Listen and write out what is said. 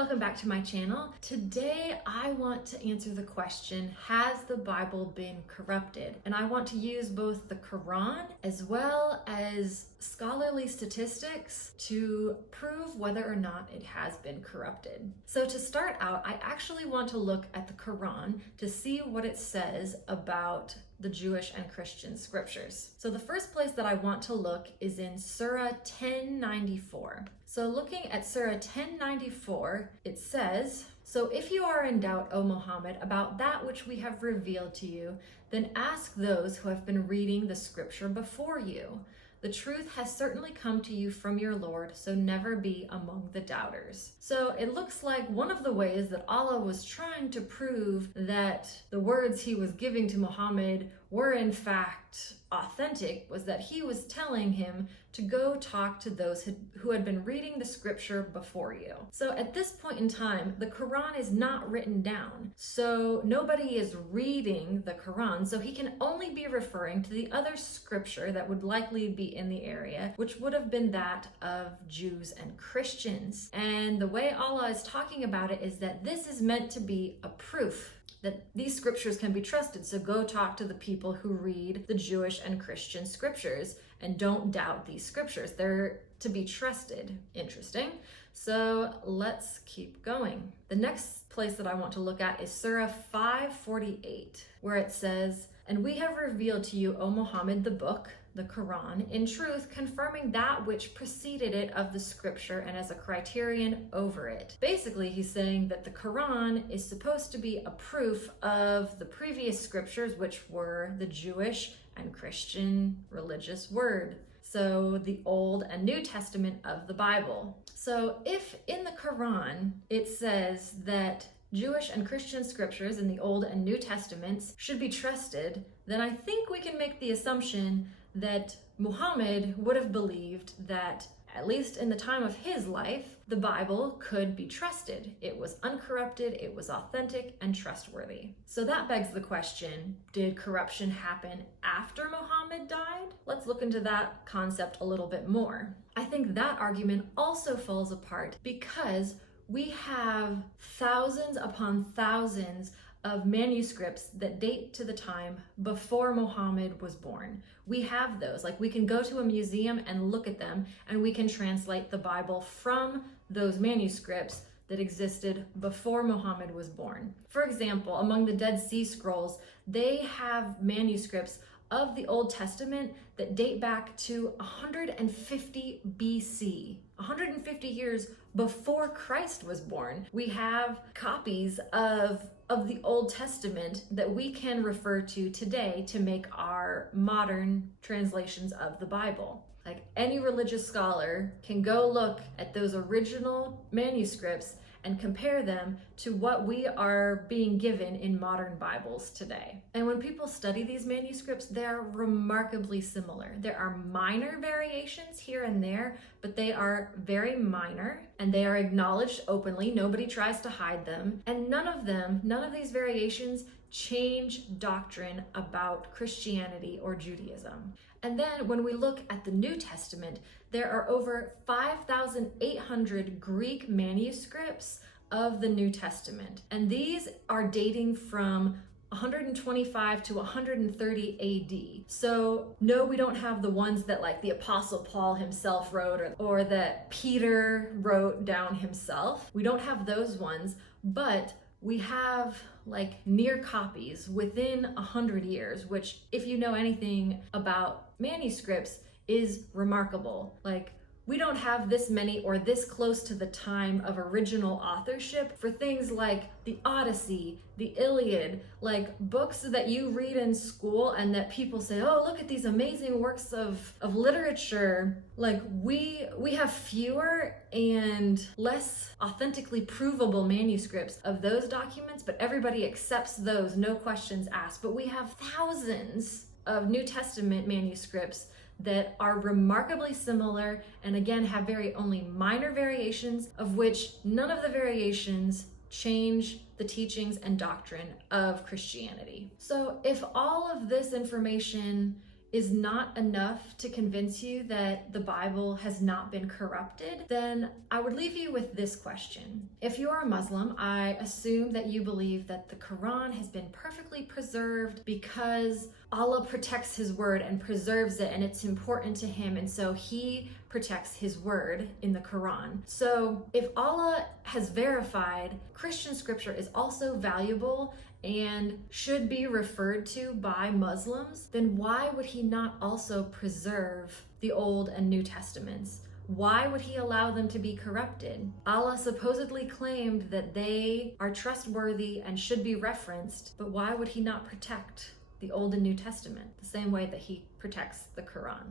welcome back to my channel. Today I want to answer the question, has the Bible been corrupted? And I want to use both the Quran as well as scholarly statistics to prove whether or not it has been corrupted. So to start out, I actually want to look at the Quran to see what it says about the Jewish and Christian scriptures. So the first place that I want to look is in Surah 1094. So looking at Surah 1094, it says, "So if you are in doubt, O Muhammad, about that which we have revealed to you, then ask those who have been reading the scripture before you. The truth has certainly come to you from your Lord, so never be among the doubters." So it looks like one of the ways that Allah was trying to prove that the words he was giving to Muhammad were in fact authentic was that he was telling him to go talk to those who had been reading the scripture before you. So at this point in time, the Quran is not written down. So nobody is reading the Quran. So he can only be referring to the other scripture that would likely be in the area, which would have been that of Jews and Christians. And the way Allah is talking about it is that this is meant to be a proof that these scriptures can be trusted. So go talk to the people who read the Jewish and Christian scriptures and don't doubt these scriptures. They're to be trusted. Interesting. So let's keep going. The next place that I want to look at is Surah 548, where it says, "And we have revealed to you, O Muhammad, the book, the Quran, in truth, confirming that which preceded it of the scripture and as a criterion over it." Basically, he's saying that the Quran is supposed to be a proof of the previous scriptures, which were the Jewish and Christian religious word. So the Old and New Testament of the Bible. So if in the Quran it says that Jewish and Christian scriptures in the Old and New Testaments should be trusted, then I think we can make the assumption that Muhammad would have believed that, at least in the time of his life, the Bible could be trusted. It was uncorrupted, it was authentic and trustworthy. So that begs the question, did corruption happen after Muhammad died? Let's look into that concept a little bit more. I think that argument also falls apart because we have thousands upon thousands of manuscripts that date to the time before Muhammad was born. We have those. Like, we can go to a museum and look at them, and we can translate the Bible from those manuscripts that existed before Muhammad was born. For example, among the Dead Sea Scrolls, they have manuscripts of the Old Testament that date back to 150 BC, 150 years before Christ was born. We have copies of the Old Testament that we can refer to today to make our modern translations of the Bible. Like, any religious scholar can go look at those original manuscripts and compare them to what we are being given in modern Bibles today. And when people study these manuscripts, they're remarkably similar. There are minor variations here and there, but they are very minor and they are acknowledged openly. Nobody tries to hide them. And none of these variations change doctrine about Christianity or Judaism. And then when we look at the New Testament, there are over 5,800 Greek manuscripts of the New Testament. And these are dating from 125 to 130 AD. So no, we don't have the ones that like the Apostle Paul himself wrote or that Peter wrote down himself. We don't have those ones, but we have like near copies within 100 years, which, if you know anything about manuscripts, is remarkable. Like, we don't have this many or this close to the time of original authorship for things like the Odyssey, the Iliad, like books that you read in school and that people say, oh, look at these amazing works of literature. Like, we have fewer and less authentically provable manuscripts of those documents, but everybody accepts those, no questions asked. But we have thousands of New Testament manuscripts that are remarkably similar and again have only minor variations, of which none of the variations change the teachings and doctrine of Christianity. So if all of this information is not enough to convince you that the Bible has not been corrupted, then I would leave you with this question. If you are a Muslim, I assume that you believe that the Quran has been perfectly preserved because Allah protects his word and preserves it, and it's important to him, and so he protects his word in the Quran. So if Allah has verified Christian scripture is also valuable and should be referred to by Muslims, then why would he not also preserve the Old and New Testaments? Why would he allow them to be corrupted? Allah supposedly claimed that they are trustworthy and should be referenced, but why would he not protect the Old and New Testament the same way that he protects the Quran?